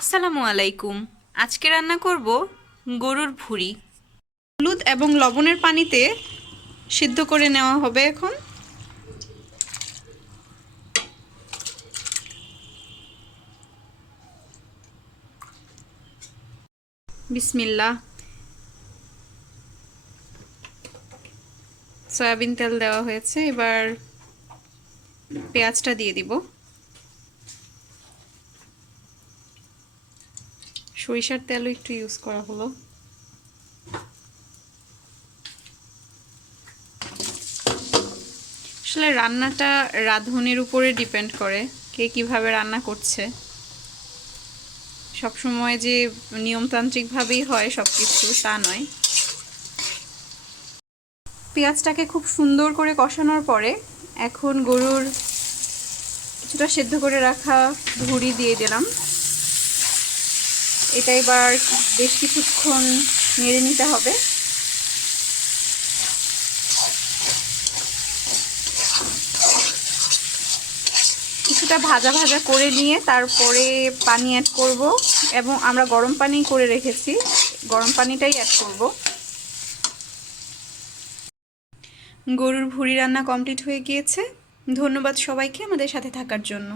আসসালামু আলাইকুম। আজকে রান্না করব গরুর ভুঁড়ি। হলুদ এবং লবণের পানিতে সিদ্ধ করে নেওয়া হবে এখন। বিসমিল্লাহ। সয়াবিন তেল দেওয়া হয়েছে, এবার পেঁয়াজটা দিয়ে দিব। সরিষার তেলও একটু ইউজ করা হলো। আসলে রান্নাটা রাঁধুনির উপরে ডিপেন্ড করে, কে কিভাবে রান্না করছে। সবসময় যে নিয়মতান্ত্রিকভাবেই হয় সব কিছু তা নয়। পেঁয়াজটাকে খুব সুন্দর করে কষানোর পরে এখন গরুর কিছুটা সেদ্ধ করে রাখা ভুঁড়ি দিয়ে দিলাম। এটা এবার বেশ কিছুক্ষণ নেড়ে নিতে হবে। কিছুটা ভাজা ভাজা করে নিয়ে তারপরে পানি অ্যাড করব, এবং আমরা গরম পানি করে রেখেছি, গরম পানিটাই অ্যাড করব। গরুর ভুঁড়ি রান্না কমপ্লিট হয়ে গিয়েছে। ধন্যবাদ সবাইকে আমাদের সাথে থাকার জন্য।